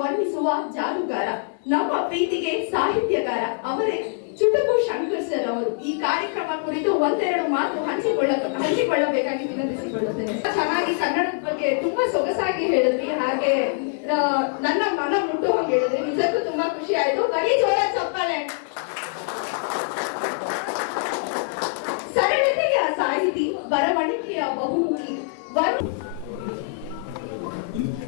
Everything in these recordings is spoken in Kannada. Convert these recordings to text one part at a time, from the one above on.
ವರ್ಣಿಸುವ ಜಾದುಗಾರ ನಮ್ಮ ಪ್ರೀತಿಗೆ ಸಾಹಿತ್ಯಕಾರ. ಅವರೇ ಚುಟುಕು ಶಂಕರ್ ಸರ್ ಅವರು ಈ ಕಾರ್ಯಕ್ರಮ ಕುರಿತು ಒಂದೆರಡು ಮಾತು ಹಂಚಿಕೊಳ್ಳ, ಹಂಚಿಕೊಳ್ಳಬೇಕಾಗಿ ವಿನಂತಿಸಿಕೊಳ್ಳುತ್ತೇನೆ. ಚೆನ್ನಾಗಿ ಕನ್ನಡದ ಬಗ್ಗೆ ತುಂಬಾ ಸೊಗಸಾಗಿ ಹೇಳಿದ್ರಿ. ಹಾಗೆ ನನ್ನ ಮನ ಮುಟ್ಟು ಹಂಗೆ ಹೇಳಿದ್ರಿ. ನಿಜಕ್ಕೂ ತುಂಬಾ ಖುಷಿ ಆಯ್ತು. ಬರೀ ಜೋರ ಚಪ್ಪಾಳೆ. ಸರಳತೆಯ ಸಾಹಿತಿ, ಬರವಣಿಗೆಯ ಬಹುಮುಖಿ.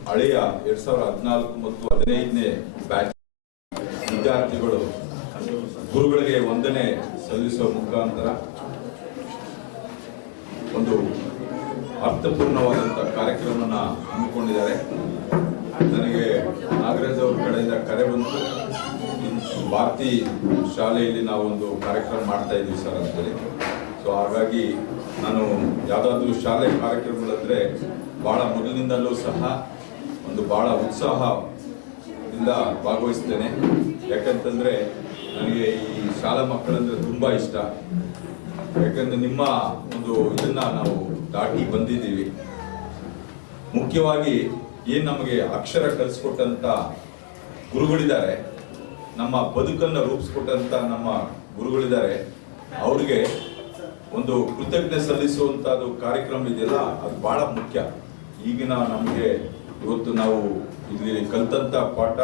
ಹಳೆಯ ಎರಡ್ ಸಾವಿರದ ಹದಿನಾಲ್ಕು ಮತ್ತು ಹದಿನೈದನೇ ಬ್ಯಾಚ್ ವಿದ್ಯಾರ್ಥಿಗಳು ಗುರುಗಳಿಗೆ ವಂದನೆ ಸಲ್ಲಿಸುವ ಮುಖಾಂತರ ಒಂದು ಅರ್ಥಪೂರ್ಣವಾದಂಥ ಕಾರ್ಯಕ್ರಮವನ್ನು ಹಮ್ಮಿಕೊಂಡಿದ್ದಾರೆ. ನನಗೆ ನಾಗರಾಜ್ ಅವ್ರ ಕಡೆಯಿಂದ ಕರೆ ಬಂತು. ಭಾರತಿ ಶಾಲೆಯಲ್ಲಿ ನಾವು ಒಂದು ಕಾರ್ಯಕ್ರಮ ಮಾಡ್ತಾ ಇದ್ದೀವಿ ಸರ್ ಅಂತೇಳಿ. ಸೊ ಹಾಗಾಗಿ ನಾನು ಯಾವುದಾದ್ರೂ ಶಾಲೆ ಕಾರ್ಯಕ್ರಮಗಳಂದ್ರೆ ಭಾಳ ಮೊದಲಿನಿಂದಲೂ ಸಹ ಒಂದು ಭಾಳ ಉತ್ಸಾಹದಿಂದ ಭಾಗವಹಿಸ್ತೇನೆ. ಯಾಕಂತಂದ್ರೆ ನನಗೆ ಈ ಶಾಲಾ ಮಕ್ಕಳಂದ್ರೆ ತುಂಬಾ ಇಷ್ಟ. ಯಾಕಂದ್ರೆ ನಿಮ್ಮ ಒಂದು ಇದನ್ನ ನಾವು ದಾಟಿ ಬಂದಿದ್ದೀವಿ. ಮುಖ್ಯವಾಗಿ ಏನ್ ನಮಗೆ ಅಕ್ಷರ ಕಲಿಸ್ಕೊಟ್ಟಂತ ಗುರುಗಳಿದ್ದಾರೆ, ನಮ್ಮ ಬದುಕನ್ನು ರೂಪಿಸ್ಕೊಟ್ಟಂತ ನಮ್ಮ ಗುರುಗಳಿದ್ದಾರೆ, ಅವ್ರಿಗೆ ಒಂದು ಕೃತಜ್ಞತೆ ಸಲ್ಲಿಸುವಂಥದ್ದು ಕಾರ್ಯಕ್ರಮ ಇದೆಯಲ್ಲ, ಅದು ಬಹಳ ಮುಖ್ಯ. ಈಗಿನ ನಮಗೆ ಇವತ್ತು ನಾವು ಇಲ್ಲಿ ಕಲಿತಂಥ ಪಾಠ.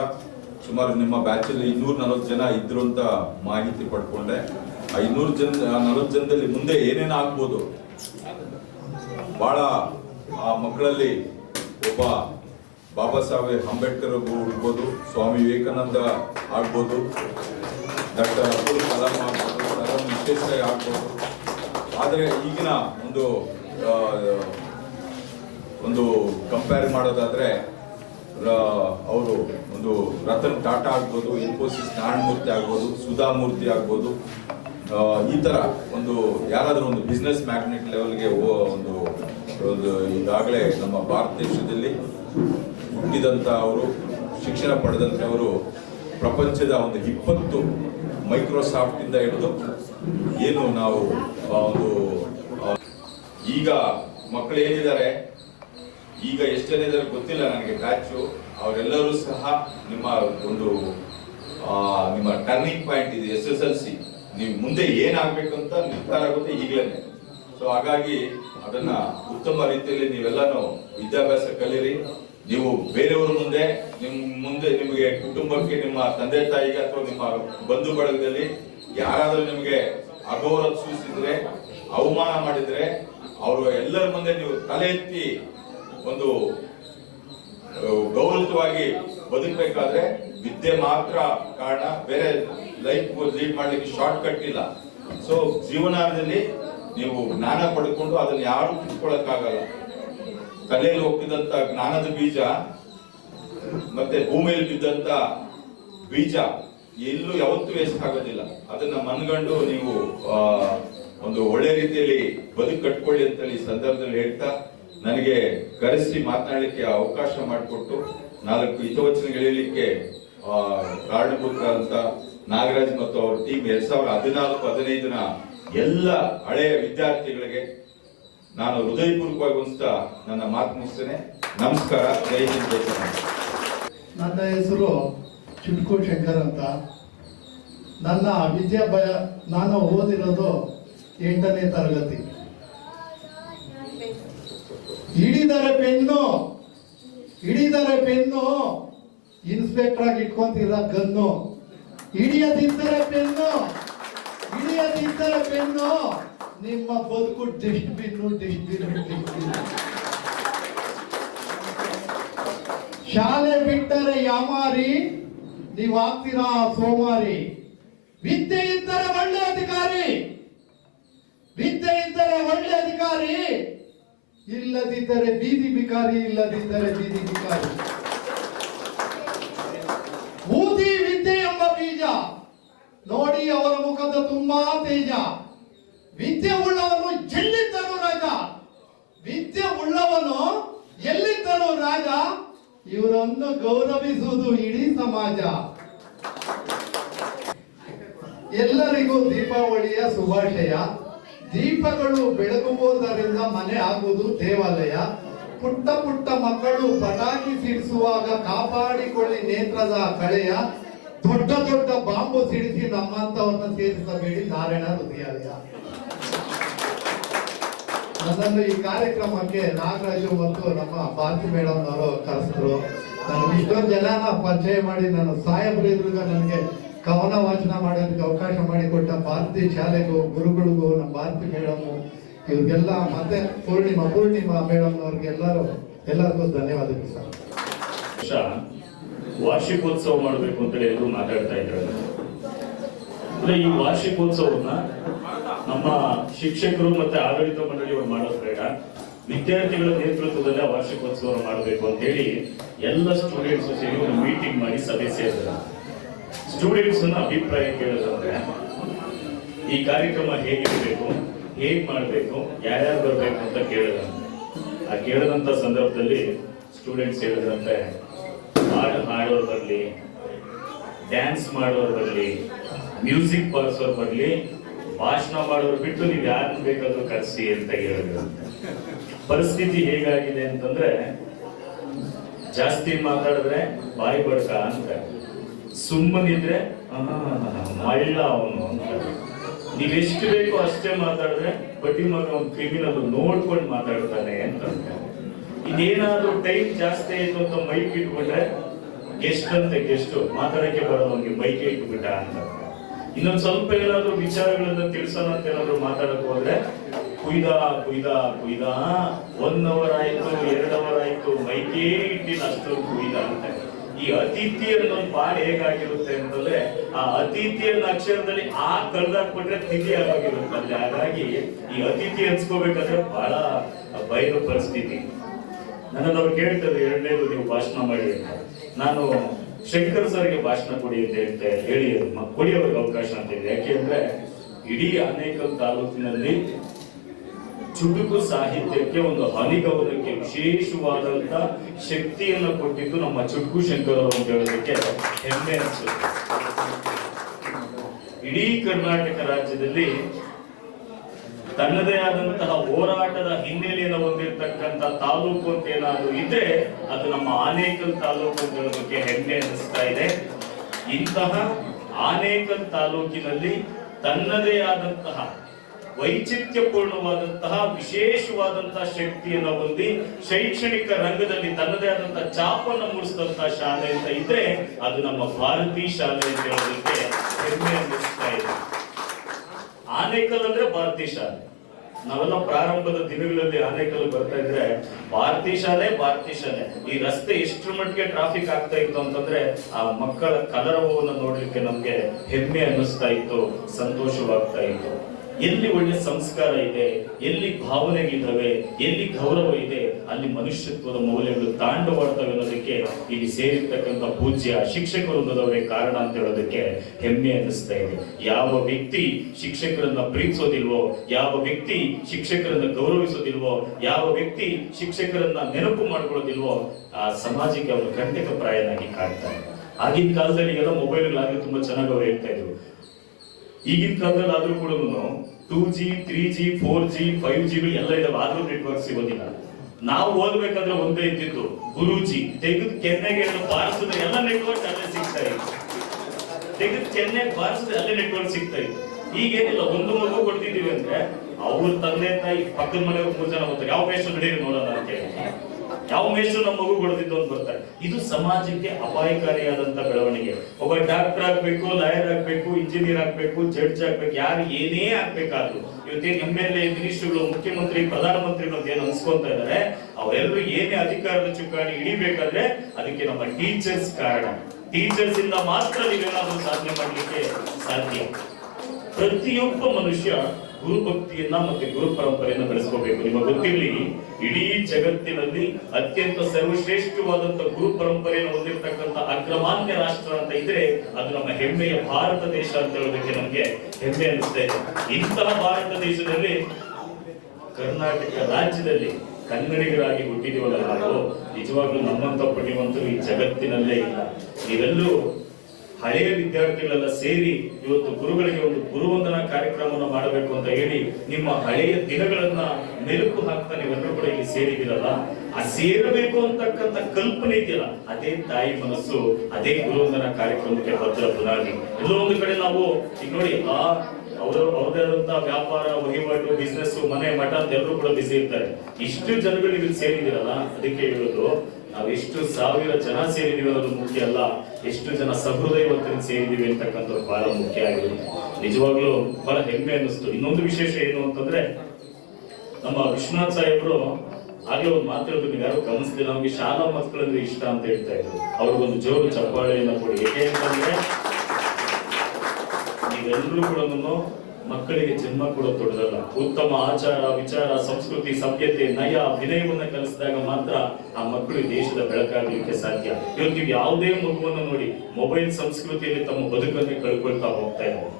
ಸುಮಾರು ನಿಮ್ಮ ಬ್ಯಾಚಲ್ಲಿ ಇನ್ನೂರ ನಲವತ್ತು ಜನ ಇದ್ರು ಅಂತ ಮಾಹಿತಿ ಪಡ್ಕೊಂಡೆ. ಆ ಇನ್ನೂರು ಜನ, ನಲವತ್ತು ಜನದಲ್ಲಿ ಮುಂದೆ ಏನೇನು ಆಗ್ಬೋದು? ಬಹಳ ಆ ಮಕ್ಕಳಲ್ಲಿ ಒಬ್ಬ ಬಾಬಾ ಸಾಹೇಬ್ ಅಂಬೇಡ್ಕರ್ ಇರ್ಬೋದು, ಸ್ವಾಮಿ ವಿವೇಕಾನಂದ ಆಗ್ಬೋದು, ಡಾಕ್ಟರ್ ಅಬ್ದುಲ್ ಕಲಾಂ ಆಗ್ಬೋದು ಆಗ್ಬೋದು. ಆದರೆ ಈಗಿನ ಒಂದು ಒಂದು ಕಂಪೇರ್ ಮಾಡೋದಾದ್ರೆ ಅವರು ಒಂದು ರತನ್ ಟಾಟಾ ಆಗ್ಬೋದು ಇನ್ಫೋಸಿಸ್ ನಾರಾಯಣಮೂರ್ತಿ ಆಗ್ಬೋದು, ಸುಧಾ ಮೂರ್ತಿ ಆಗ್ಬೋದು ಈ ತರ ಒಂದು ಯಾರಾದರೂ ಒಂದು ಬಿಸ್ನೆಸ್ ಮ್ಯಾಗ್ನೆಟ್ ಲೆವೆಲ್ಗೆ ಒಂದು ಒಂದು ಈಗಾಗಲೇ ನಮ್ಮ ಭಾರತ ದೇಶದಲ್ಲಿ ಹುಟ್ಟಿದಂಥ ಅವರು, ಶಿಕ್ಷಣ ಪಡೆದಂಥವರು ಪ್ರಪಂಚದ ಒಂದು ಇಪ್ಪತ್ತು ಮೈಕ್ರೋಸಾಫ್ಟ್ ಇಂದ ಹಿಡಿದು ಏನು ನಾವು ಒಂದು ಈಗ ಮಕ್ಕಳು ಏನಿದ್ದಾರೆ ಈಗ ಎಷ್ಟು ಜನ ಇದ್ದಾರೆ ಗೊತ್ತಿಲ್ಲ ನನಗೆ. ಬ್ಯಾಚು ಅವರೆಲ್ಲರೂ ಸಹ ನಿಮ್ಮ ಒಂದು ನಿಮ್ಮ ಟರ್ನಿಂಗ್ ಪಾಯಿಂಟ್ ಇದೆ ಎಸ್ ಎಸ್ ಎಲ್ ಸಿ. ನೀವು ಮುಂದೆ ಏನಾಗ್ಬೇಕಂತ ನಿರ್ಧಾರ ಆಗುತ್ತೆ ಈಗಲೇ ಸೊ ಹಾಗಾಗಿ ಅದನ್ನ ಉತ್ತಮ ರೀತಿಯಲ್ಲಿ ನೀವೆಲ್ಲನೂ ವಿದ್ಯಾಭ್ಯಾಸ ಕಲೀರಿ. ನೀವು ಬೇರೆಯವ್ರ ಮುಂದೆ ನಿಮ್ಮ ಮುಂದೆ ನಿಮಗೆ ಕುಟುಂಬಕ್ಕೆ ನಿಮ್ಮ ತಂದೆ, ತಾಯಿಗೆ ಅಥವಾ ನಿಮ್ಮ ಬಂಧು ಬಳಗದಲ್ಲಿ ಯಾರಾದರೂ ನಿಮಗೆ ಅಗೌರವ ಸೂಚಿಸಿದ್ರೆ, ಅವಮಾನ ಮಾಡಿದ್ರೆ, ಅವರು ಎಲ್ಲರ ಮುಂದೆ ನೀವು ತಲೆ ಎತ್ತಿ ಒಂದು ಗೌರವಿತವಾಗಿ ಬದುಕಬೇಕಾದ್ರೆ ವಿದ್ಯೆ ಮಾತ್ರ ಕಾರಣ. ಬೇರೆ ಲೈಫ್ ಲೀಡ್ ಮಾಡಲಿಕ್ಕೆ ಶಾರ್ಟ್ ಕಟ್ ಇಲ್ಲ. ಸೊ ಜೀವನದಲ್ಲಿ ನೀವು ಜ್ಞಾನ ಪಡ್ಕೊಂಡು ಅದನ್ನ ಯಾರು ತಿಳ್ಕೊಳಕಾಗಲ್ಲ ತಲೆಯಲ್ಲಿ ಹೋಗ್ತಿದ್ದಂತ ಜ್ಞಾನದ ಬೀಜ, ಮತ್ತೆ ಭೂಮಿಯಲ್ಲಿ ಬಿದ್ದಂತ ಬೀಜ ಎಲ್ಲೂ ಯಾವತ್ತೂ ವೇಸ್ಟ್ ಆಗೋದಿಲ್ಲ. ಅದನ್ನ ಮನ್ಗಂಡು ನೀವು ಒಂದು ಒಳ್ಳೆ ರೀತಿಯಲ್ಲಿ ಬದುಕು ಕಟ್ಕೊಳ್ಳಿ ಅಂತೇಳಿ ಈ ಸಂದರ್ಭದಲ್ಲಿ ಹೇಳ್ತಾ ನನಗೆ ಕರೆಸಿ ಮಾತನಾಡಲಿಕ್ಕೆ ಅವಕಾಶ ಮಾಡಿಕೊಟ್ಟು ನಾಲ್ಕು ಹಿತವಚನಗಳು ಹೇಳಲಿಕ್ಕೆ ಆ, ಕಾರಣಭೂತ ಅಂತ ನಾಗರಾಜ್ ಮತ್ತು ಅವ್ರ ಟೀಮ್ ಎರಡ್ ಸಾವಿರದ ಹದಿನಾಲ್ಕು ಹದಿನೈದನ ಎಲ್ಲ ಹಳೆಯ ವಿದ್ಯಾರ್ಥಿಗಳಿಗೆ ನಾನು ಹೃದಯಪೂರ್ವಕವಾಗಿ ಹೊಂದಿಸ್ತಾ ನನ್ನ ಮಾತು ಮುಗಿಸ್ತೇನೆ. ನಮಸ್ಕಾರ. ಜೈ ಹಿಂದ್ ನನ್ನ ಹೆಸರು ಚುಟ್ಕು ಶಂಕರ್ ಅಂತ. ನನ್ನ ವಿದ್ಯಾಭ್ಯಾಸ ನಾನು ಓದಿರೋದು ಎಂಟನೇ ತರಗತಿ. ಹಿಡಿದರೆ ಪೆನ್ನು ಹಿಡಿದರೆ ಪೆನ್ನು, ಇನ್ಸ್ಪೆಕ್ಟರ್ ಆಗಿ ಇಟ್ಕೊಂತೀರ ಗನ್ನು? ಹಿಡಿಯದಿದ್ದರೆ ಪೆನ್ನು ಹಿಡಿಯದಿದ್ದರೆ ಪೆನ್ನು, ನಿಮ್ಮ ಬದುಕು ಡಿಸ್ಟ್ ಬಿನ್ನು ಡಿಸ್ಟ್ ಶಾಲೆ ಬಿಟ್ಟರೆ ಯಾಮಾರಿ ನೀವು ಆಗ್ತೀರಾ ಸೋಮಾರಿ? ವಿದ್ಯೆ ಇದ್ದರೆ ಒಳ್ಳೆ ಅಧಿಕಾರಿ, ವಿದ್ಯೆ ಇದ್ದರೆ ಒಳ್ಳೆ ಅಧಿಕಾರಿ. ಇಲ್ಲದಿದ್ದರೆ ಬೀದಿ ಬಿಕಾರಿ ಇಲ್ಲದಿದ್ದರೆ ಬೀದಿ ಬಿಕಾರಿ ಬೂದಿ ವಿದ್ಯೆ ಎಂಬ ಬೀಜ. ನೋಡಿ, ಅವರ ಮುಖದ ತುಂಬಾ ತೇಜ. ವಿದ್ಯೆ ಉಳ್ಳವನು ಎಲ್ಲಿದ್ದನು ರಾಜ. ವಿದ್ಯೆ ಉಳ್ಳವನು ಎಲ್ಲಿದ್ದನು ರಾಜ. ಇವರನ್ನು ಗೌರವಿಸುವುದು ಇಡೀ ಸಮಾಜ. ಎಲ್ಲರಿಗೂ ದೀಪಾವಳಿಯ ಶುಭಾಶಯ. ದೀಪಗಳು ಬೆಳಗುವುದರಿಂದ ಮನೆ ಆಗುವುದು ದೇವಾಲಯ. ಪುಟ್ಟ ಪುಟ್ಟ ಮಕ್ಕಳು ಪಟಾಕಿ ಸಿಡಿಸುವಾಗ ಕಾಪಾಡಿಕೊಳ್ಳಿ ನೇತ್ರದ ಕಳೆಯ. ದೊಡ್ಡ ದೊಡ್ಡ ಬಾಂಬು ಸಿಡಿಸಿ ನಮ್ಮಂತವನ್ನ ಸೇರಿಸಬೇಡಿ ನಾರಾಯಣ ಹೃದಯಾಲಯ. ನನ್ನನ್ನು ಈ ಕಾರ್ಯಕ್ರಮಕ್ಕೆ ನಾಗರಾಜು ಮತ್ತು ನಮ್ಮ ಭಾರತಿ ಮೇಡಮ್ ಅವರು ಕರೆಸಿದ್ರು. ನನಗೆ ಇಷ್ಟೊಂದು ಜನನ ಪರಿಚಯ ಮಾಡಿ ನಾನು ಸಾಹೇಬ್ರ ಎದುರುಗ ನನಗೆ ಕವನ ವಾಚನ ಮಾಡೋದಕ್ಕೆ ಅವಕಾಶ ಮಾಡಿಕೊಟ್ಟ ಭಾರತಿ ಶಾಲೆಗೂ ಗುರುಗಳಿಗೂ ನಮ್ಮ ಭಾರತಿ ಮೇಡಮ್, ಇವ್ರಿಗೆಲ್ಲ ಮತ್ತೆ ಪೂರ್ಣಿಮಾ ಪೂರ್ಣಿಮಾ ಮೇಡಮ್ ಅವ್ರಿಗೆ ಎಲ್ಲರೂ, ಎಲ್ಲರಿಗೂ ಧನ್ಯವಾದಗಳು ಸರ್. ವರ್ಷ ವಾರ್ಷಿಕೋತ್ಸವ ಮಾಡಬೇಕು ಅಂತೇಳಿ ಎಲ್ಲರೂ ಮಾತಾಡ್ತಾ ಇದ್ದಾರೆ. ಅಂದ್ರೆ ಈ ವಾರ್ಷಿಕೋತ್ಸವನ್ನ ನಮ್ಮ ಶಿಕ್ಷಕರು ಮತ್ತೆ ಆಡಳಿತ ಮಂಡಳಿಯವರು ಮಾಡೋದು ಬೇಡ. ವಿದ್ಯಾರ್ಥಿಗಳ ನೇತೃತ್ವದಲ್ಲಿ ವಾರ್ಷಿಕೋತ್ಸವ ಮಾಡಬೇಕು ಅಂತ ಹೇಳಿ ಎಲ್ಲ ಸ್ಟೂಡೆಂಟ್ಸ್ ಸೇರಿ ಒಂದು ಮೀಟಿಂಗ್ ಮಾಡಿ ಸಭೆ ಸೇರಿದ್ರು. ಸ್ಟೂಡೆಂಟ್ಸ್ ಅಭಿಪ್ರಾಯ ಕೇಳೋದಂದ್ರೆ, ಈ ಕಾರ್ಯಕ್ರಮ ಹೇಗಿರಬೇಕು ಹೇಗ್ ಮಾಡಬೇಕು, ಯಾರ್ಯಾರು ಬರ್ಬೇಕು ಅಂತ ಕೇಳಿದಂತೆ ಆ ಕೇಳಿದಂತ ಸಂದರ್ಭದಲ್ಲಿ ಸ್ಟೂಡೆಂಟ್ಸ್ ಹೇಳಿದ್ರಂತೆ, ಹಾಡು ಹಾಡೋರು ಬರಲಿ, ಡ್ಯಾನ್ಸ್ ಮಾಡೋರು ಬರಲಿ, ಮ್ಯೂಸಿಕ್ ಬಾರಿಸೋರು ಬರಲಿ, ಭಾಷಣ ಮಾಡೋರು ಬಿಟ್ಟು ನೀವು ಯಾರನ್ನ ಬೇಕಾದ್ರೂ ಕರೆಸಿ ಅಂತ ಹೇಳಿದ್ರು. ಪರಿಸ್ಥಿತಿ ಹೇಗಾಗಿದೆ ಅಂತಂದ್ರೆ, ಜಾಸ್ತಿ ಮಾತಾಡಿದ್ರೆ ಬಾಯಿ ಬಡ್ಕ ಅಂತ. ಸುಮ್ಮನಿದ್ರೆ ಮಳ್ಳ ಅವನು ಅಂತ ನೀವೆಷ್ಟು ಬೇಕೋ ಅಷ್ಟೇ ಮಾತಾಡಿದ್ರೆ ಬಡ್ಡಿ ಮಗ ಒಂದು ಕ್ರಿಮಿನಲ್ ನೋಡ್ಕೊಂಡು ಮಾತಾಡ್ತಾನೆ ಅಂತ ಇದೇನಾದ್ರೂ ಟೈಮ್ ಜಾಸ್ತಿ ಆಯ್ತು ಅಂತ ಮೈಕ್ ಇಟ್ಕೊಂಡ್ರೆ ಗೆಸ್ಟ್ ಅಂತ, ಗೆಸ್ಟ್. ಮಾತಾಡಕ್ಕೆ ಬರೋದು ಅವ್ನಿಗೆ ಮೈಕ್ ಇಟ್ಬಿಟ್ಟ ಅಂತ ಇನ್ನೊಂದ್ ಸ್ವಲ್ಪ ಏನಾದ್ರೂ ವಿಚಾರಗಳನ್ನ ತಿಳಿಸೋಣ ಅಂತ ಏನಾದ್ರು ಮಾತಾಡಕ್ ಹೋದ್ರೆ, ಕುಯ್ದ ಕುಯ್ದ ಕುಯ್ದ. ಒನ್ ಅವರ್ ಆಯ್ತು, ಎರಡ್ ಅವರ್ ಆಯ್ತು ಮೈಕೇ ಇಟ್ಟಿಲ್ಲ ಅಷ್ಟು ಕುಯ್ದ ಅಂತ ಈ ಅತಿಥಿ ಅನ್ನೊಂದು ಪಾಡ್ ಹೇಗಾಗಿರುತ್ತೆ ಅಂತಂದ್ರೆ ಆ ಅತಿಥಿ ಅನ್ನೋ ಅಕ್ಷರದಲ್ಲಿ ಆ ಕಳೆದಾಕ್ಬಿಟ್ರೆ ತಿಥಿ ಆಗೋಗಿರುತ್ತೆ ಹಾಗಾಗಿ ಈ ಅತಿಥಿ ಅನ್ಸ್ಕೋಬೇಕಾದ್ರೆ ಬಹಳ ಬಯಲು ಪರಿಸ್ಥಿತಿ. ನನ್ನನ್ನು ಅವ್ರು ಕೇಳ್ತಾರೆ, ಎರಡನೇದು ನೀವು ಭಾಷಣ ಮಾಡಿ ನಾನು ಶಂಕರ್ ಸರ್ಗೆ ಭಾಷಣ ಕೊಡಿ ಅಂತ ಹೇಳಿ ಕೊಡಿಯವ್ರಿಗೆ ಅವಕಾಶ ಅಂತ ಇದೆ ಯಾಕೆಂದ್ರೆ ಇಡೀ ಅನೇಕ ತಾಲೂಕಿನಲ್ಲಿ ಚುಟುಕು ಸಾಹಿತ್ಯಕ್ಕೆ ಒಂದು ಹನಿಗೌದಕ್ಕೆ ವಿಶೇಷವಾದಂತ ಶಕ್ತಿಯನ್ನು ಕೊಟ್ಟಿದ್ದು ನಮ್ಮ ಚುಟುಕು ಶಂಕರ್ ಅವರು ಅಂತ ಹೇಳೋದಕ್ಕೆ ಹೆಮ್ಮೆ ಅನ್ಸುತ್ತೆ. ಇಡೀ ಕರ್ನಾಟಕ ರಾಜ್ಯದಲ್ಲಿ ತನ್ನದೇ ಆದಂತಹ ಹೋರಾಟದ ಹಿನ್ನೆಲೆಯನ್ನು ಹೊಂದಿರತಕ್ಕಂತ ತಾಲೂಕು ಅಂತ ಏನಾದ್ರು ಇದ್ರೆ ಅದು ನಮ್ಮ ಆನೇಕಲ್ ತಾಲೂಕು ಅಂತ ಹೇಳೋದಕ್ಕೆ ಹೆಮ್ಮೆ ಅನಿಸ್ತಾ ಇದೆ. ಇಂತಹ ಆನೇಕಲ್ ತಾಲೂಕಿನಲ್ಲಿ ತನ್ನದೇ ಆದಂತಹ ವೈಚಿತ್ರ್ಯಪೂರ್ಣವಾದಂತಹ ವಿಶೇಷವಾದಂತಹ ಶಕ್ತಿಯನ್ನು ಹೊಂದಿ ಶೈಕ್ಷಣಿಕ ರಂಗದಲ್ಲಿ ತನ್ನದೇ ಆದಂತಹ ಚಾಪನ್ನು ಮೂಡಿಸಿದಂತಹ ಶಾಲೆ ಅಂತ ಇದ್ರೆ ಅದು ನಮ್ಮ ಭಾರತೀಯ ಶಾಲೆ ಅಂತ ಹೇಳೋದಕ್ಕೆ ಹೆಮ್ಮೆ ಅನ್ನಿಸ್ತಾ ಇದೆ. ಆನೇಕಲ್ ಅಂದ್ರೆ ಭಾರತೀಯ ಶಾಲೆ. ನಾವೆಲ್ಲ ಪ್ರಾರಂಭದ ದಿನಗಳಲ್ಲಿ ಆನೇಕಲ್ ಬರ್ತಾ ಇದ್ರೆ ಭಾರತೀಯ ಶಾಲೆ ಭಾರತೀಯ ಶಾಲೆ. ಈ ರಸ್ತೆ ಎಷ್ಟು ಮಟ್ಟಿಗೆ ಟ್ರಾಫಿಕ್ ಆಗ್ತಾ ಇತ್ತು ಅಂತಂದ್ರೆ ಆ ಮಕ್ಕಳ ಕಲರವವನ್ನು ನೋಡ್ಲಿಕ್ಕೆ ನಮ್ಗೆ ಹೆಮ್ಮೆ ಅನ್ನಿಸ್ತಾ ಇತ್ತು, ಸಂತೋಷವಾಗ್ತಾ ಇತ್ತು. ಎಲ್ಲಿ ಒಳ್ಳೆ ಸಂಸ್ಕಾರ ಇದೆ, ಎಲ್ಲಿ ಭಾವನೆಗಳಿದ್ದಾವೆ, ಎಲ್ಲಿ ಗೌರವ ಇದೆ, ಅಲ್ಲಿ ಮನುಷ್ಯತ್ವದ ಮೌಲ್ಯಗಳು ತಾಂಡವಾಡ್ತವೆ ಅನ್ನೋದಕ್ಕೆ ಇಲ್ಲಿ ಸೇರಿರ್ತಕ್ಕಂಥ ಪೂಜ್ಯ ಶಿಕ್ಷಕರು ಅನ್ನೋದವರೇ ಕಾರಣ ಅಂತ ಹೇಳೋದಕ್ಕೆ ಹೆಮ್ಮೆ ಅನ್ನಿಸ್ತಾ ಇದೆ. ಯಾವ ವ್ಯಕ್ತಿ ಶಿಕ್ಷಕರನ್ನ ಪ್ರೀತಿಸೋದಿಲ್ವೋ, ಯಾವ ವ್ಯಕ್ತಿ ಶಿಕ್ಷಕರನ್ನ ಗೌರವಿಸೋದಿಲ್ವೋ, ಯಾವ ವ್ಯಕ್ತಿ ಶಿಕ್ಷಕರನ್ನ ನೆನಪು ಮಾಡ್ಕೊಳ್ಳೋದಿಲ್ವೋ, ಆ ಸಮಾಜಕ್ಕೆ ಅವರು ಕಂಟಕ ಪ್ರಾಯನಾಗಿ ಕಾಣ್ತಾರೆ. ಆಗಿನ ಕಾಲದಲ್ಲಿ ಎಲ್ಲ ಮೊಬೈಲ್ಗಳಾಗಲಿ ತುಂಬಾ ಚೆನ್ನಾಗಿ ಅವ್ರು ಹೇಳ್ತಾ ಇದ್ರು. ಈಗಿನ ಕಾಲದಲ್ಲಿ ಆದ್ರೂ ಕೂಡ two G three G four G five ಜಿಗಳು ಎಲ್ಲ ಇದಾವೆ. ಆದ್ರೂ ನೆಟ್ವರ್ಕ್ ಸಿಗೋದಿಲ್ಲ ನಾವು ಓದ್ಬೇಕಾದ್ರೆ ಒಂದೇ ಇದ್ದಿದ್ದು ಗುರುಜಿ. ತೆಗೆದು ಕೆನ್ನೆಗೆ ಬಾರಿಸಿದ ಎಲ್ಲ ನೆಟ್ವರ್ಕ್ ಅಲ್ಲೇ ಸಿಗ್ತಾ ಇತ್ತು ತೆಗೆದು ಕೆನ್ನೆ ಬಾರಿಸಿದ ಅಲ್ಲೇ ನೆಟ್ವರ್ಕ್ ಸಿಗ್ತಾ ಇತ್ತು ಈಗೇನಿಲ್ಲ, ಒಂದು ಮಗು ಕೊಡ್ತಿದೀವಿ ಅಂದ್ರೆ ಅವ್ರ ತಂದೆ ತಾಯಿ ಪಕ್ಕದ ಮನೆಯವ್ರು ಮೂರ್ ಜನ ಹೋಗ್ತಾರೆ. ಯಾವ ಮೇಷ್ಟ್ರು ನಡೀರಿ ನೋಡೋಣ ಅಂತ ಹೇಳಿ. ಯಾವ ಮೇಷ್ಟ್ರು ನಮ್ಮ ಮಗು ಅಂತ ಬರ್ತಾರೆ. ಇದು ಸಮಾಜಕ್ಕೆ ಅಪಾಯಕಾರಿಯಾದಂತ ಬೆಳವಣಿಗೆ. ಒಬ್ಬ ಡಾಕ್ಟರ್ ಆಗ್ಬೇಕು ಲಾಯರ್ ಆಗ್ಬೇಕು ಇಂಜಿನಿಯರ್ ಆಗ್ಬೇಕು ಜಡ್ಜ್ ಆಗ್ಬೇಕು, ಯಾರು ಏನೇ ಆಗ್ಬೇಕಾದ್ರು. ಇವತ್ತೇನು ಎಂ ಎಲ್ ಎ ಮಿನಿಸ್ಟ್ರುಗಳು ಮುಖ್ಯಮಂತ್ರಿ ಪ್ರಧಾನಮಂತ್ರಿಗಳು ಅಂತ ಏನು ಅನ್ಸ್ಕೊಂತ ಇದ್ದಾರೆ ಅವರೆಲ್ಲರೂ ಏನೇ ಅಧಿಕಾರದ ಚುಕ್ಕಾಣಿ ಇಳಿಬೇಕಾದ್ರೆ ಅದಕ್ಕೆ ನಮ್ಮ ಟೀಚರ್ಸ್ ಕಾರಣ. ಟೀಚರ್ಸ್ ಇಂದ ಮಾತ್ರ ನೀವೇನಾದ್ರೂ ಸಾಧನೆ ಮಾಡ್ಲಿಕ್ಕೆ ಸಾಧ್ಯ? ಪ್ರತಿಯೊಬ್ಬ ಮನುಷ್ಯ ಗುರು ಭಕ್ತಿಯನ್ನ ಮತ್ತೆ ಗುರು ಪರಂಪರೆಯನ್ನ ಬೆಳೆಸ್ಕೋಬೇಕು. ನಿಮ್ಮ ಗೊತ್ತಿರಲಿ, ಇಡೀ ಜಗತ್ತಿನಲ್ಲಿ ಅತ್ಯಂತ ಸರ್ವಶ್ರೇಷ್ಠವಾದಂತ ಗುರು ಪರಂಪರೆಯನ್ನು ಹೊಂದಿರತಕ್ಕಂತ ಅಗ್ರಮಾನ್ಯ ರಾಷ್ಟ್ರ ಅಂತ ಇದ್ರೆ ಅದು ನಮ್ಮ ಹೆಮ್ಮೆಯ ಭಾರತ ದೇಶ ಅಂತ ಹೇಳೋದಕ್ಕೆ ನಮ್ಗೆ ಹೆಮ್ಮೆ ಅನಿಸ್ತಾ ಇದೆ. ಇಂತಹ ಭಾರತ ದೇಶದಲ್ಲಿ ಕರ್ನಾಟಕ ರಾಜ್ಯದಲ್ಲಿ ಕನ್ನಡಿಗರಾಗಿ ಹುಟ್ಟಿದೀವಲ್ಲ ನಾವು ನಿಜವಾಗ್ಲೂ ನಮ್ಮಂತ ಪುಣ್ಯವಂತರು ಈ ಜಗತ್ತಿನಲ್ಲೇ ಇಲ್ಲ. ನೀವೆಲ್ಲರೂ ಹಳೆಯ ವಿದ್ಯಾರ್ಥಿಗಳೆಲ್ಲ ಸೇರಿ ಇವತ್ತು ಗುರುಗಳಿಗೆ ಒಂದು ಗುರುವಂದನಾ ಕಾರ್ಯಕ್ರಮವನ್ನು ಮಾಡಬೇಕು ಅಂತ ಹೇಳಿ ನಿಮ್ಮ ಹಳೆಯ ದಿನಗಳನ್ನ ಮೆಲುಕು ಹಾಕ್ತಾ ನೀವೆಲ್ಲರೂ ಕೂಡ ಇಲ್ಲಿ ಸೇರಿದಿರಲ್ಲ ಆ ಸೇರಬೇಕು ಅಂತಕ್ಕಂಥ ಕಲ್ಪನೆ ಇದೆಯಲ್ಲ, ಅದೇ ತಾಯಿ ಮನಸ್ಸು, ಅದೇ ಗುರುವಂದನಾ ಕಾರ್ಯಕ್ರಮಕ್ಕೆ ಭದ್ರ ಬುನಾದಿ. ಎಲ್ಲೋ ಒಂದು ಕಡೆ ನಾವು ಈಗ ನೋಡಿ, ಆ ಅವರು ಅವ್ರದೇ ಆದಂತಹ ವ್ಯಾಪಾರ, ವಹಿವಾಟು ಬಿಸ್ನೆಸ್ ಮನೆ, ಮಠ ಅಂತ ಎಲ್ಲರೂ ಕೂಡ ಬಿಸಿ ಇರ್ತಾರೆ. ಇಷ್ಟು ಜನಗಳು ಇಲ್ಲಿ ಸೇರಿದಿರಲ್ಲ ಅದಕ್ಕೆ ಹೇಳೋದು ನಾವು ಎಷ್ಟು ಸಾವಿರ ಜನ ಸೇರಿದೀವಿ ಅನ್ನೋದು ಮುಖ್ಯ ಅಲ್ಲ. ಎಷ್ಟು ಜನ ಸಹೃದಯವಂತರು ಸೇರಿದ್ದೀವಿ ಅಂತಕ್ಕಂಥದ್ದು ಬಹಳ ಮುಖ್ಯ ಆಗಿದೆ. ನಿಜವಾಗ್ಲೂ ಬಹಳ ಹೆಮ್ಮೆ ಅನ್ನಿಸ್ತು. ಇನ್ನೊಂದು ವಿಶೇಷ ಏನು ಅಂತಂದ್ರೆ, ನಮ್ಮ ವಿಶ್ವನಾಥ್ ಸಾಹೇಬರು ಹಾಗೆ ಒಂದು ಮಾತು ಹೇಳಿದ್ರು ನೀವು ಯಾರು ಗಮನಿಸ್ಲಿಲ್ಲ, ನಮಗೆ ಶಾಲಾ ಮಕ್ಕಳಂದ್ರೆ ಇಷ್ಟ ಅಂತ ಹೇಳ್ತಾ ಇದ್ರು. ಅವ್ರಿಗೊಂದು ಜೋರು ಚಪ್ಪಾಳೆಯನ್ನು ಕೊಡಿ. ಏಕೆ ಅಂತಂದ್ರೆ, ನೀವೆಲ್ಲರೂ ಕೂಡ ಮಕ್ಕಳಿಗೆ ಜನ್ಮ ಕೊಡೋದು ದೊಡ್ಡದಲ್ಲ. ಉತ್ತಮ ಆಚಾರ, ವಿಚಾರ, ಸಂಸ್ಕೃತಿ, ಸಭ್ಯತೆ, ನಯ, ವಿನಯವನ್ನು ಕಲಿಸಿದಾಗ ಮಾತ್ರ ಆ ಮಕ್ಕಳು ದೇಶದ ಬೆಳಕಾಗಲಿಕ್ಕೆ ಸಾಧ್ಯ. ಇವತ್ತು ನೀವು ಯಾವುದೇ ಮಗುವನ್ನು ನೋಡಿ ಮೊಬೈಲ್ ಸಂಸ್ಕೃತಿಯಲ್ಲಿ ತಮ್ಮ ಬದುಕನ್ನೇ ಕಳ್ಕೊಳ್ತಾ ಹೋಗ್ತಾ ಇದ್ದಾರೆ.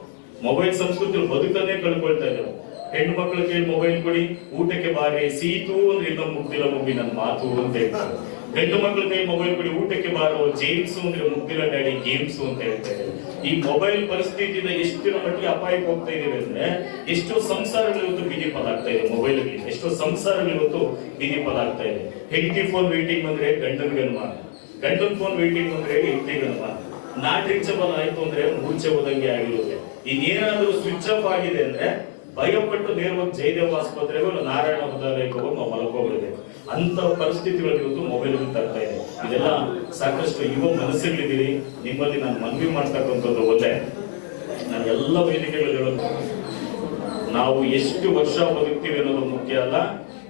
ಮೊಬೈಲ್ ಸಂಸ್ಕೃತಿಯಲ್ಲಿ ಬದುಕನ್ನೇ ಕಳ್ಕೊಳ್ತಾ ಇದ್ದಾರೆ. ಹೆಣ್ಣು ಮಕ್ಕಳು ಕೇಳಿ ಮೊಬೈಲ್ ಕೊಡಿ, ಊಟಕ್ಕೆ ಬಾರಿ, ಸೀತು ಅಂದ್ರೆ ಇನ್ನೊಂದು ಮುಗ್ದಿಲ್ಲ ಮುಗಿ ನನ್ನ ಮಾತು ಅಂತ ಹೇಳ್ತಾರೆ. ಗಂಡು ಮಕ್ಕಳ ಕೈ ಮೊಬೈಲ್ ಕೊಡಿ ಊಟಕ್ಕೆ ಬಾರೋ ಜೇಮ್ಸ್ ಅಂದ್ರೆ ಮುಗ್ದಿರ ಡ್ಯಾಡಿ ಗೇಮ್ಸ್ ಅಂತ ಹೇಳ್ತಾರೆ. ಈ ಮೊಬೈಲ್ ಪರಿಸ್ಥಿತಿಯಿಂದ ಎಷ್ಟಿನ ಮಟ್ಟಿಗೆ ಅಪಾಯಕ್ಕೆ ಹೋಗ್ತಾ ಇದೀವಿ ಅಂದ್ರೆ, ಎಷ್ಟೋ ಸಂಸಾರಗಳು ಇವತ್ತು ಬೀದಿ ಪಾಲಾಗ್ತಾ ಇದೆ ಮೊಬೈಲ್ ಎಷ್ಟೋ ಸಂಸಾರಗಳು ಇವತ್ತು ಬೀದಿ ಪಾಲಾಗ್ತಾ ಇದೆ. ಹೆಂಡತಿ ಫೋನ್ ವೇಟಿಂಗ್ ಬಂದ್ರೆ ಗಂಡನಿಗೆ ಮಾ ಗಂಡನ್ ಫೋನ್ ವೇಟಿಂಗ್ ಬಂದ್ರೆ ಹೆಂಡತಿ ಅನುಮಾನ. ನಾಟ್ ರೀಚಬಲ್ ಆಯ್ತು ಅಂದ್ರೆ ಮೂರ್ಛೆ ಹೋದಂಗೆ ಆಗಿರುತ್ತೆ. ಇನ್ನೇನಾದ್ರೂ ಸ್ವಿಚ್ ಆಫ್ ಆಗಿದೆ ಅಂದ್ರೆ ಭಯಪಟ್ಟು ನೇರವಾಗಿ ಜಯದೇವ ಆಸ್ಪತ್ರೆಗೂ ನಾರಾಯಣ ಹೃದಯಕ್ಕೆ ನಾವು ಅಂತ ಪರಿಸ್ಥಿತಿಗಳು ಇವತ್ತು ಮೊಬೈಲ್ ತರ್ತಾ ಇದೆ. ಇದೆಲ್ಲ ಸಾಕಷ್ಟು ಯುವ ಮನಸ್ಸುಗಳಿದ್ದೀರಿ. ನಿಮ್ಮಲ್ಲಿ ನಾನು ಮನವಿ ಮಾಡ್ತಕ್ಕಂಥದ್ದು ಒಂದೇ. ನಾನು ಎಲ್ಲ ವೇದಿಕೆಗಳು ಹೇಳೋದು ನಾವು ಎಷ್ಟು ವರ್ಷ ಬದುಕ್ತೀವಿ ಅನ್ನೋದು ಮುಖ್ಯ ಅಲ್ಲ.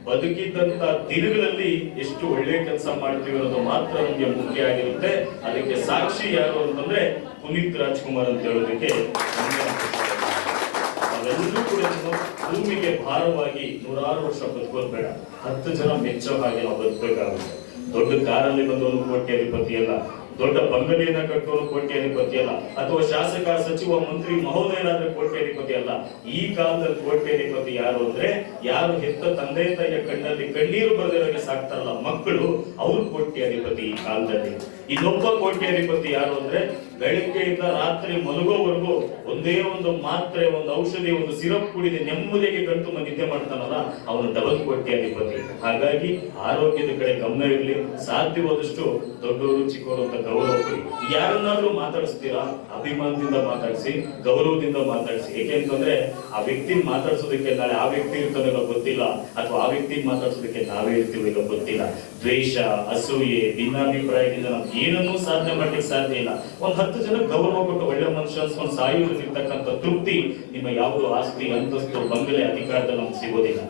ಬದುಕಿದ್ದಂತ ದಿನಗಳಲ್ಲಿ ಎಷ್ಟು ಒಳ್ಳೆ ಕೆಲಸ ಮಾಡ್ತೀವಿ ಅನ್ನೋದು ಮಾತ್ರ ನಮಗೆ ಮುಖ್ಯ ಆಗಿರುತ್ತೆ. ಅದಕ್ಕೆ ಸಾಕ್ಷಿ ಯಾರು ಅಂತಂದ್ರೆ ಪುನೀತ್ ರಾಜ್ಕುಮಾರ್ ಅಂತ ಹೇಳೋದಕ್ಕೆ ಹೆಮ್ಮೆ ಅನ್ಸುತ್ತೆ. ನಾವೆಲ್ಲರೂ ಕೂಡ ಭೂಮಿಗೆ ಭಾರವಾಗಿ ನೂರಾರು ವರ್ಷ ಬದುಕೋದು ಬೇಡ ಹತ್ತು ಜನ ಮೆಚ್ಚೋ ಹಾಗೆ ನಾವು ಬದುಕಬೇಕಾಗುತ್ತೆ. ದೊಡ್ಡ ಕಾರಲ್ಲಿ ಬಂದವನು ಕೋಟ್ಯಾಧಿಪತಿ ಅಲ್ಲ ದೊಡ್ಡ ಬಂಗಲೆಯನ್ನ ಕಟ್ಟುವನು ಕೋಟ್ಯಾಧಿಪತಿ ಅಲ್ಲ ಅಥವಾ ಶಾಸಕ, ಸಚಿವ, ಮಂತ್ರಿ ಮಹೋದಯರಾದ್ರೆ ಕೋಟ್ಯಾಧಿಪತಿ ಅಲ್ಲ ಈ ಕಾಲದಲ್ಲಿ ಕೋಟ್ಯಾಧಿಪತಿ ಯಾರು ಅಂದ್ರೆ, ಯಾರು ಹೆತ್ತ ತಂದೆ ತಾಯಿಯ ಕಣ್ಣಲ್ಲಿ ಕಣ್ಣೀರು ಬರೆದಿರೋಕೆ ಸಾಕ್ತಾರಲ್ಲ ಮಕ್ಕಳು, ಅವ್ರು ಕೋಟ್ಯಾಧಿಪತಿ ಈ ಕಾಲದಲ್ಲಿ. ಇನ್ನೊಬ್ಬ ಕೋಟ್ಯಾಧಿಪತಿ ಯಾರು ಅಂದ್ರೆ ಬೆಳಿಗ್ಗೆಯಿಂದ ರಾತ್ರಿ ಮಲಗೋವರೆಗೂ ಒಂದೇ ಒಂದು ಮಾತ್ರೆ, ಒಂದು ಔಷಧಿ, ಒಂದು ಸಿರಪ್ ಕುಡಿದು ನೆಮ್ಮದಿಗೆ ಗಂಟು ನಿದ್ದೆ ಮಾಡ್ತಾನಲ್ಲ, ಅವನು ಡಬಲ್ ಕೋಟ್ಯಾಧಿಪತಿ ಹಾಗಾಗಿ ಆರೋಗ್ಯದ ಕಡೆ ಗಮನ ಇರಲಿ. ಸಾಧ್ಯವಾದಷ್ಟು ದೊಡ್ಡವರು, ಚಿಕ್ಕವರು ಅಂತ ಗೌರವ ಕೊಡಿ. ಯಾರನ್ನಾದ್ರೂ ಮಾತಾಡಿಸ್ತೀರಾ? ಅಭಿಮಾನದಿಂದ ಮಾತಾಡಿಸಿ, ಗೌರವದಿಂದ ಮಾತಾಡಿಸಿ. ಏಕೆಂತಂದ್ರೆ ಆ ವ್ಯಕ್ತಿ ಮಾತಾಡಿಸೋದಕ್ಕೆ ನಾಳೆ ಆ ವ್ಯಕ್ತಿ ಇರ್ತಾನೆ ಗೊತ್ತಿಲ್ಲ. ಅಥವಾ ಆ ವ್ಯಕ್ತಿ ಮಾತಾಡಿಸೋದಕ್ಕೆ ನಾವೇ ಇರ್ತೀವಿ ಗೊತ್ತಿಲ್ಲ. ದ್ವೇಷ, ಅಸೂಯೆ, ಭಿನ್ನಾಭಿಪ್ರಾಯದಿಂದ ನಾವು ಏನನ್ನೂ ಸಾಧನೆ ಮಾಡ್ಲಿಕ್ಕೆ ಸಾಧ್ಯ ಇಲ್ಲ. ಒಂದ್ ಹತ್ತು ಜನ ಗೌರವ ಕೊಟ್ಟು ಒಳ್ಳೆ ಮನುಷ್ಯ ಅನ್ಸ್ಕೊಂಡು ತೃಪ್ತಿ ನಿಮ್ಮ ಯಾವುದು ಆಸ್ತಿ, ಅಂತಸ್ತು, ಬಂಗಲೆ, ಅಧಿಕಾರದಲ್ಲಿ ನಮ್ಗೆ ಸಿಗೋದಿಲ್ಲ.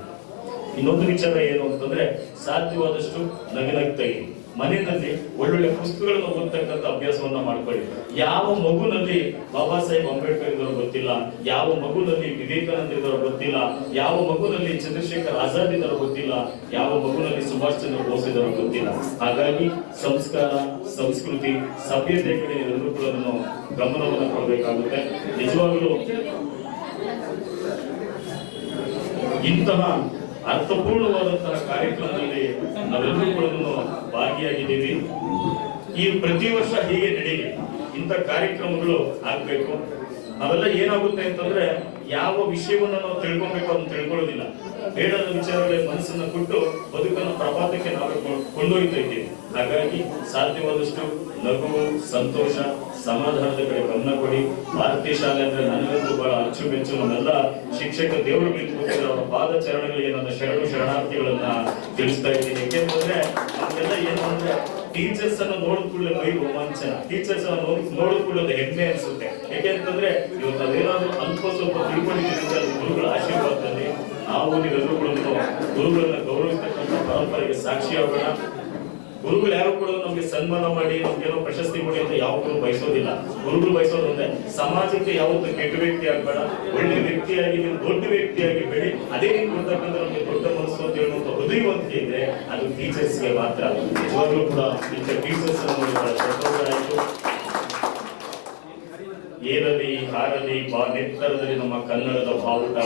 ಇನ್ನೊಂದು ವಿಚಾರ ಏನು ಅಂತಂದ್ರೆ ಸಾಧ್ಯವಾದಷ್ಟು ನಗನಗ್ತಾಗಿ ಮನೆಯಲ್ಲಿ ಒಳ್ಳೊಳ್ಳೆ ಪುಸ್ತಕಗಳನ್ನು ಓದ್ತಕ್ಕಂಥ ಅಭ್ಯಾಸವನ್ನ ಮಾಡ್ಕೊಳ್ಳಿ. ಯಾವ ಮಗುನಲ್ಲಿ ಬಾಬಾ ಸಾಹೇಬ್ ಅಂಬೇಡ್ಕರ್ ಇದ್ದವರು ಗೊತ್ತಿಲ್ಲ, ಯಾವ ಮಗುನಲ್ಲಿ ವಿವೇಕಾನಂದ ಇದ್ದವರು ಗೊತ್ತಿಲ್ಲ, ಯಾವ ಮಗುನಲ್ಲಿ ಚಂದ್ರಶೇಖರ್ ಆಜಾದ್ ಇದ್ದವರು ಗೊತ್ತಿಲ್ಲ, ಯಾವ ಮಗುನಲ್ಲಿ ಸುಭಾಷ್ ಚಂದ್ರ ಬೋಸ್ ಇದ್ದವರು ಗೊತ್ತಿಲ್ಲ. ಹಾಗಾಗಿ ಸಂಸ್ಕಾರ, ಸಂಸ್ಕೃತಿ, ಸಭ್ಯತೆ ಕಡೆ ಎಲ್ಲರೂ ಕೂಡ ನಾವು ಗಮನವನ್ನು ಕೊಡಬೇಕಾಗುತ್ತೆ. ನಿಜವಾಗಲೂ ಇಂತಹ ಅರ್ಥಪೂರ್ಣವಾದಂತಹ ಕಾರ್ಯಕ್ರಮದಲ್ಲಿ ನಾವೆಲ್ಲರೂ ಕೂಡ ಭಾಗಿಯಾಗಿದ್ದೀವಿ. ಈ ಪ್ರತಿ ವರ್ಷ ಹೀಗೆ ನಡೀಲಿ ಇಂಥ ಕಾರ್ಯಕ್ರಮಗಳು ಆಗ್ಬೇಕು. ಅವೆಲ್ಲ ಏನಾಗುತ್ತೆ ಅಂತಂದ್ರೆ ಯಾವ ವಿಷಯವನ್ನು ನಾವು ತಿಳ್ಕೊಬೇಕು ಅದನ್ನು ತಿಳ್ಕೊಳ್ಳೋದಿಲ್ಲ. ಬೇಡದ ವಿಚಾರದಲ್ಲಿ ಮನಸ್ಸನ್ನ ಕೊಟ್ಟು ಬದುಕನ್ನು ಪ್ರಪಾತಕ್ಕೆ ನಾವು ಕೊ- ಕೊಂಡೊಯ್ತಾ ಇದ್ದೀವಿ. ಹಾಗಾಗಿ ಸಾಧ್ಯವಾದಷ್ಟು ನಗು ಸಂತೋಷ, ಸಮಾಧಾನದ ಕಡೆ ಗಮನ ಕೊಡಿ. ಭಾರತೀಯ ಶಾಲೆ ಅಂದ್ರೆ ನನಗಂತೂ ಬಹಳ ಅಚ್ಚುಮೆಚ್ಚು ನಮ್ಮೆಲ್ಲ ಶಿಕ್ಷಕ ದೇವರು ಕೂತಿರೋ ಅವರ ಪಾದ ಚರಣಗಳಿಗೆ ನನ್ನ ಶರಣು ಶರಣಾರ್ಥಿಗಳನ್ನ ತಿಳಿಸ್ತಾ ಇದ್ದೀನಿ. ಯಾಕೆಂತಂದ್ರೆ ನಮ್ಗೆಲ್ಲ ಏನು ಅಂದ್ರೆ ಟೀಚರ್ಸ್ ಅನ್ನು ನೋಡಿದ ಕೂಡಲೇ ಮೈ ರೋಮಾಂಚನ. ಟೀಚರ್ಸ್ ಅನ್ನು ನೋಡ್ ನೋಡಿದ ಕೂಡಲೇ ಒಂದು ಹೆಮ್ಮೆ ಅನ್ಸುತ್ತೆ. ಯಾಕೆಂತಂದ್ರೆ ಇವತ್ತು ಅದೇನಾದ್ರೂ ಅಲ್ಪ ಸ್ವಲ್ಪ ತಿಳ್ಕೊಂಡಿದ್ದೀವಿ ಗುರುಗಳ ಆಶೀರ್ವಾದದಲ್ಲಿ ನಾವು ನೀವೆಲ್ಲರೂ ಕೂಡ ಗುರುಗಳನ್ನ ಗೌರವಿಸ್ತಕ್ಕಂಥ ಪರಂಪರೆಗೆ ಸಾಕ್ಷಿಯಾಗೋಣ ಗುರುಗಳು ಯಾರು ಕೂಡ ನಮ್ಗೆ ಸನ್ಮಾನ ಮಾಡಿ ನಮ್ಗೇನೋ ಪ್ರಶಸ್ತಿ ಕೊಡಿ ಅಂತ ಯಾವತ್ತೂ ಬಯಸೋದಿಲ್ಲ. ಗುರುಗಳು ಬಯಸೋದು ಒಂದೇ, ಸಮಾಜಕ್ಕೆ ಯಾವತ್ತು ಕೆಟ್ಟ ವ್ಯಕ್ತಿ ಆಗ್ಬೇಡ ಒಳ್ಳೆ ವ್ಯಕ್ತಿಯಾಗಿ ನೀವು ದೊಡ್ಡ ವ್ಯಕ್ತಿಯಾಗಿ ಬೆಳಿ, ಅದೇ ನೀವು ಕೊಡ್ತಕ್ಕಂಥ ನಮ್ಗೆ ದೊಡ್ಡ ಮನಸ್ಸು ಅಂತ ಹೇಳುವಂತ ಹೃದಯವಂತಿಕೆ ಇದೆ ಅದು ಟೀಚರ್ಸ್ಗೆ ಮಾತ್ರ. ನಿಜವಾಗ್ಲೂ ಕೂಡ ಟೀಚರ್ಸ್ ಸಂತೋಷ ಏರಲಿ, ಹಾರಲಿ ಬಾ ನೆತ್ತರದಲ್ಲಿ ನಮ್ಮ ಕನ್ನಡದ ಬಾವುಟ.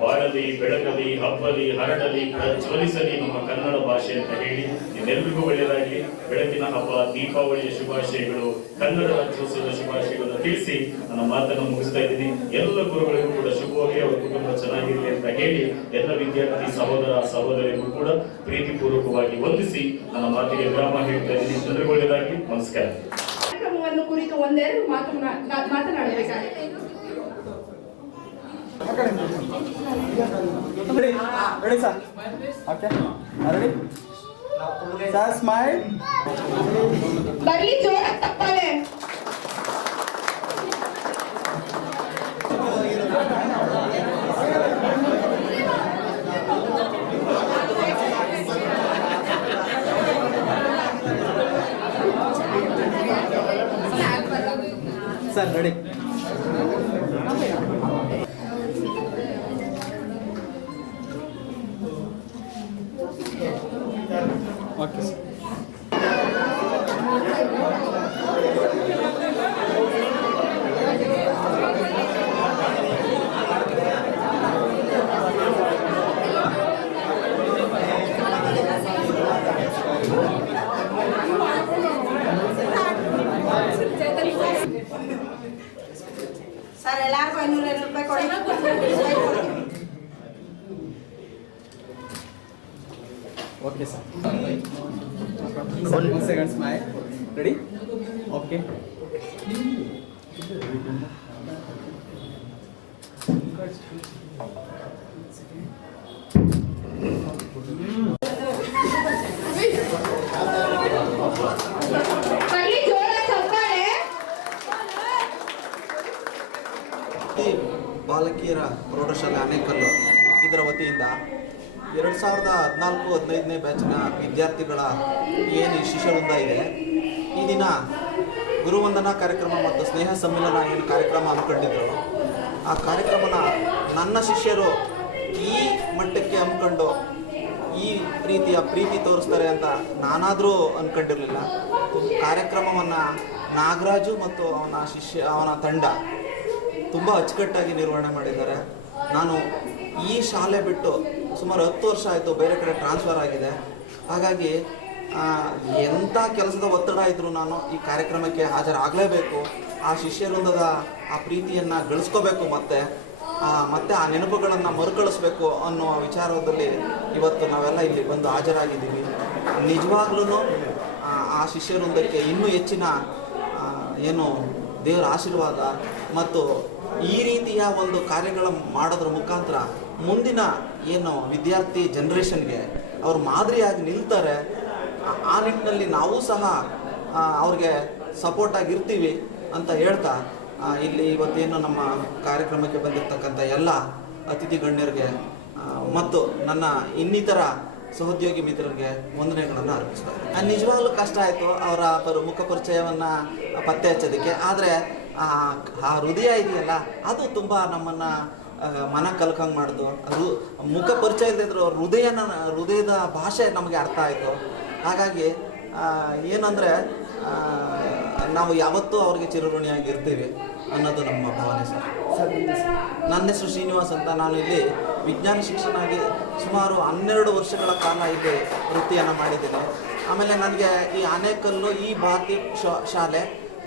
ಬಾಳಲಿ ಬೆಳಗಲಿ, ಹಬ್ಬಲಿ, ಹರಡಲಿ, ಪ್ರಜ್ವಲಿಸಲಿ ನಮ್ಮ ಕನ್ನಡ ಭಾಷೆ ಅಂತ ಹೇಳಿ ನಿಮ್ಮೆಲ್ಲರಿಗೂ ಒಳ್ಳೆಯದಾಗಿ ಬೆಳಕಿನ ಹಬ್ಬ, ದೀಪಾವಳಿಯ ಶುಭಾಶಯಗಳು, ಕನ್ನಡ ರಾಜ್ಯೋತ್ಸವದ ಶುಭಾಶಯಗಳನ್ನು ತಿಳಿಸಿ ನನ್ನ ಮಾತನ್ನು ಮುಗಿಸ್ತಾ ಇದ್ದೀನಿ. ಎಲ್ಲ ಗುರುಗಳಿಗೂ ಕೂಡ ಶುಭವಾಗಿ ಅವರ ಕುಟುಂಬ ಚೆನ್ನಾಗಿರಲಿ ಅಂತ ಹೇಳಿ ಎಲ್ಲ ವಿದ್ಯಾರ್ಥಿ ಸಹೋದರ, ಸಹೋದರಿಗೂ ಕೂಡ ಪ್ರೀತಿಪೂರ್ವಕವಾಗಿ ವಂದಿಸಿ ನನ್ನ ಮಾತಿಗೆ ವಿರಾಮ ಹೇಳ್ತಾ ಇದ್ದೀನಿ. ಎಲ್ಲರಿಗೂ ಒಳ್ಳೆಯದಾಗಲಿ. ನಮಸ್ಕಾರ. ಒಂದೇರು ಮಾತು ಮಾತನಾಡಬೇಕಾ ರೆಡಿ ಸರ್. Okay ready. ನಾವು ಕೂಗಿಸಾ ಸ್ಮೈಲ್ ಬರ್ಲಿ ಜೋ ತಪ್ಪನೇ ಸರ್ ನೋಡಿ ಓಕೆ Ready? ಓಕೆ ಬಾಲಕಿಯರ ಪ್ರೌಢಶಾಲೆ ಅನೇಕಲ್ಲು ಇದರ ವತಿಯಿಂದ ಎರಡು ಸಾವಿರದ ಹದಿನಾಲ್ಕು ಹದಿನೈದನೇ ಬ್ಯಾಚಿನ ವಿದ್ಯಾರ್ಥಿಗಳ ಏನು ಶಿಷ್ಯವೃಂದ ಇದೆ ಈ ದಿನ ಗುರುವಂದನಾ ಕಾರ್ಯಕ್ರಮ ಮತ್ತು ಸ್ನೇಹ ಸಮ್ಮಿಲನ ಏನು ಕಾರ್ಯಕ್ರಮ ಹಮ್ಮಿಕೊಂಡಿದ್ರು ಆ ಕಾರ್ಯಕ್ರಮನ ನನ್ನ ಶಿಷ್ಯರು ಈ ಮಟ್ಟಕ್ಕೆ ಹಮ್ಮಿಕೊಂಡು ಈ ರೀತಿಯ ಪ್ರೀತಿ ತೋರಿಸ್ತಾರೆ ಅಂತ ನಾನಾದರೂ ಅಂದ್ಕೊಂಡಿರಲಿಲ್ಲ ಕಾರ್ಯಕ್ರಮವನ್ನು ನಾಗರಾಜು ಮತ್ತು ಅವನ ಶಿಷ್ಯ, ಅವನ ತಂಡ ತುಂಬ ಅಚ್ಚುಕಟ್ಟಾಗಿ ನಿರ್ವಹಣೆ ಮಾಡಿದ್ದಾರೆ. ನಾನು ಈ ಶಾಲೆ ಬಿಟ್ಟು ಸುಮಾರು ಹತ್ತು ವರ್ಷ ಆಯಿತು ಬೇರೆ ಕಡೆ ಟ್ರಾನ್ಸ್ಫರ್ ಆಗಿದೆ. ಹಾಗಾಗಿ ಎಂಥ ಕೆಲಸದ ಒತ್ತಡ ಇದ್ದರೂ ನಾನು ಈ ಕಾರ್ಯಕ್ರಮಕ್ಕೆ ಹಾಜರಾಗಲೇಬೇಕು. ಆ ಶಿಷ್ಯವೃಂದದ ಆ ಪ್ರೀತಿಯನ್ನು ಗಳಿಸ್ಕೋಬೇಕು ಮತ್ತೆ. ಮತ್ತೆ ಆ ನೆನಪುಗಳನ್ನು ಮರುಕಳಿಸ್ಬೇಕು ಅನ್ನೋ ವಿಚಾರದಲ್ಲಿ ಇವತ್ತು ನಾವೆಲ್ಲ ಇಲ್ಲಿ ಬಂದು ಹಾಜರಾಗಿದ್ದೀವಿ. ನಿಜವಾಗ್ಲೂ ಆ ಶಿಷ್ಯವೃಂದಕ್ಕೆ ಇನ್ನೂ ಹೆಚ್ಚಿನ ಏನು ದೇವರ ಆಶೀರ್ವಾದ ಮತ್ತು ಈ ರೀತಿಯ ಒಂದು ಕಾರ್ಯಗಳ ಮಾಡೋದ್ರ ಮುಖಾಂತರ ಮುಂದಿನ ಏನು ವಿದ್ಯಾರ್ಥಿ ಜನ್ರೇಷನ್ಗೆ ಅವ್ರು ಮಾದರಿಯಾಗಿ ನಿಲ್ತಾರೆ. ಆ- ನಿಟ್ಟಿನಲ್ಲಿ ನಾವು ಸಹ ಅವ್ರಿಗೆ ಸಪೋರ್ಟ್ ಇರ್ತೀವಿ ಅಂತ ಹೇಳ್ತಾ ಇಲ್ಲಿ ಇವತ್ತೇನು ನಮ್ಮ ಕಾರ್ಯಕ್ರಮಕ್ಕೆ ಬಂದಿರತಕ್ಕಂಥ ಎಲ್ಲ ಅತಿಥಿ ಗಣ್ಯರಿಗೆ ಮತ್ತು ನನ್ನ ಇನ್ನಿತರ ಸಹೋದ್ಯೋಗಿ ಮಿತ್ರರಿಗೆ ವಂದನೆಗಳನ್ನು ಅರ್ಪಿಸ್ತಾರೆ ನಿಜವಾಗ್ಲೂ ಕಷ್ಟ ಆಯಿತು ಅವರ ಪರ, ಮುಖ ಪರಿಚಯವನ್ನು ಪತ್ತೆ ಹಚ್ಚೋದಕ್ಕೆ, ಆದರೆ ಆ ಹೃದಯ ಇದೆಯಲ್ಲ, ಅದು ತುಂಬ ನಮ್ಮನ್ನು ಮನ ಕಲ್ಕಂಗೆ ಮಾಡಿತು ಅದು ಮುಖ ಪರಿಚಯ ಇಲ್ಲದಿದ್ರು ಹೃದಯನ, ಹೃದಯದ ಭಾಷೆ ನಮಗೆ ಅರ್ಥ ಆಯಿತು. ಹಾಗಾಗಿ ಏನಂದರೆ ನಾವು ಯಾವತ್ತೂ ಅವ್ರಿಗೆ ಚಿರಋಣಿಯಾಗಿರ್ತೀವಿ ಅನ್ನೋದು ನಮ್ಮ ಭಾವನೆ ಸರ್. ನನ್ನ ಹೆಸರು ಶ್ರೀನಿವಾಸ್ ಅಂತ ನಾನು ಇಲ್ಲಿ ವಿಜ್ಞಾನ ಶಿಕ್ಷಣಾಗಿ ಸುಮಾರು ಹನ್ನೆರಡು ವರ್ಷಗಳ ಕಾಲ ಇಲ್ಲಿ ವೃತ್ತಿಯನ್ನು ಮಾಡಿದ್ದೀನಿ. ಆಮೇಲೆ ನನಗೆ ಈ ಆನೇಕಲ್ಲು, ಈ ಭಾತಿ ಶಾಲೆ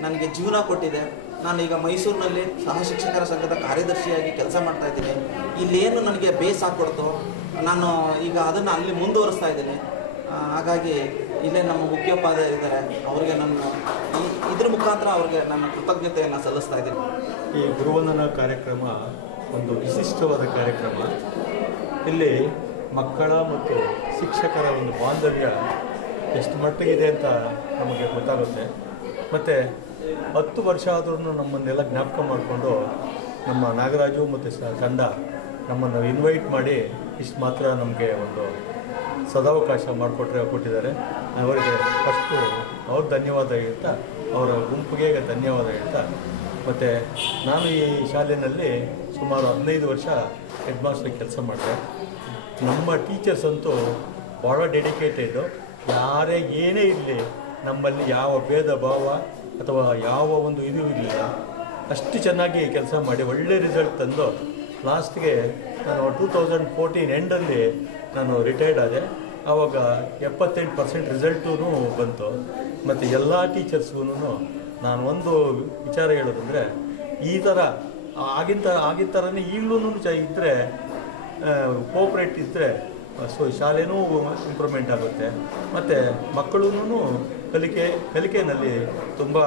ನನಗೆ ಜೀವನ ಕೊಟ್ಟಿದೆ. ನಾನೀಗ ಮೈಸೂರಿನಲ್ಲಿ ಸಹ ಶಿಕ್ಷಕರ ಸಂಘದ ಕಾರ್ಯದರ್ಶಿಯಾಗಿ ಕೆಲಸ ಮಾಡ್ತಾ ಇದ್ದೀನಿ. ಇಲ್ಲೇನು ನನಗೆ ಬೇಸ್ ಹಾಕ್ಕೊಡ್ತು ನಾನು ಈಗ ಅದನ್ನು ಅಲ್ಲಿ ಮುಂದುವರಿಸ್ತಾ ಇದ್ದೀನಿ. ಹಾಗಾಗಿ ಇಲ್ಲೇ ನಮ್ಮ ಮುಖ್ಯೋಪಾಧ್ಯಾಯರಿದ್ದಾರೆ. ಅವರಿಗೆ ನನ್ನ ಇದ್ರ ಮುಖಾಂತರ ಅವ್ರಿಗೆ ನನ್ನ ಕೃತಜ್ಞತೆಯನ್ನು ಸಲ್ಲಿಸ್ತಾ ಇದ್ದೀನಿ. ಈ ಗುರುವಂದನಾ ಕಾರ್ಯಕ್ರಮ ಒಂದು ವಿಶಿಷ್ಟವಾದ ಕಾರ್ಯಕ್ರಮ. ಇಲ್ಲಿ ಮಕ್ಕಳ ಮತ್ತು ಶಿಕ್ಷಕರ ಒಂದು ಬಾಂಧವ್ಯ ಎಷ್ಟು ಮಟ್ಟಿಗಿದೆ ಅಂತ ನಮಗೆ ಗೊತ್ತಾಗುತ್ತೆ. ಮತ್ತು ಹತ್ತು ವರ್ಷ ಆದ್ರೂ ನಮ್ಮನ್ನೆಲ್ಲ ಜ್ಞಾಪಕ ಮಾಡಿಕೊಂಡು ನಮ್ಮ ನಾಗರಾಜು ಮತ್ತು ತಂಡ ನಮ್ಮನ್ನು ಇನ್ವೈಟ್ ಮಾಡಿ ಇಷ್ಟು ಮಾತ್ರ ನಮಗೆ ಒಂದು ಸದಾವಕಾಶ ಮಾಡಿಕೊಟ್ರೆ ಕೊಟ್ಟಿದ್ದಾರೆ. ಅವರಿಗೆ ಫಸ್ಟು ಅವ್ರ ಧನ್ಯವಾದ ಹೇಳ್ತಾ, ಅವರ ಗುಂಪಿಗೆ ಧನ್ಯವಾದ ಹೇಳ್ತಾ, ಮತ್ತು ನಾನು ಈ ಶಾಲೆಯಲ್ಲಿ ಸುಮಾರು ಹದಿನೈದು ವರ್ಷ ಹೆಡ್ ಮಾಸ್ಟರ್ ಕೆಲಸ ಮಾಡಿದೆ. ನಮ್ಮ ಟೀಚರ್ಸ್ ಅಂತೂ ಭಾಳ ಡೆಡಿಕೇಟೆಡು ಯಾರೇ ಏನೇ ಇರಲಿ, ನಮ್ಮಲ್ಲಿ ಯಾವ ಭೇದ ಭಾವ ಅಥವಾ ಯಾವ ಒಂದು ಇದು ಇರಲಿಲ್ಲ. ಅಷ್ಟು ಚೆನ್ನಾಗಿ ಕೆಲಸ ಮಾಡಿ, ಒಳ್ಳೆ ರಿಸಲ್ಟ್ ತಂದು ಲಾಸ್ಟ್ಗೆ ನಾನು ಟೂ ತೌಸಂಡ್ ಫೋರ್ಟೀನ್ ಎಂಡಲ್ಲಿ ನಾನು ರಿಟೈರ್ಡ್ ಆದೆ. ಆವಾಗ ಎಪ್ಪತ್ತೆಂಟು ಪರ್ಸೆಂಟ್ ರಿಸಲ್ಟೂ ಬಂತು. ಮತ್ತು ಎಲ್ಲ ಟೀಚರ್ಸ್ಗೂ ನಾನು ಒಂದು ವಿಚಾರ ಹೇಳೋದಂದರೆ, ಈ ಥರ ಆಗಿನ ಥರ ಆಗಿನ ಥರನೇ ಈಗಲೂ ಚ ಇದ್ದರೆ ಕೋಪ್ರೇಟ್ ಇದ್ದರೆ ಸೊ ಶಾಲೆನೂ ಇಂಪ್ರೂವ್ಮೆಂಟ್ ಆಗುತ್ತೆ. ಮತ್ತು ಮಕ್ಕಳೂ ಕಲಿಕೆ ಕಲಿಕೆಯಲ್ಲಿ ತುಂಬ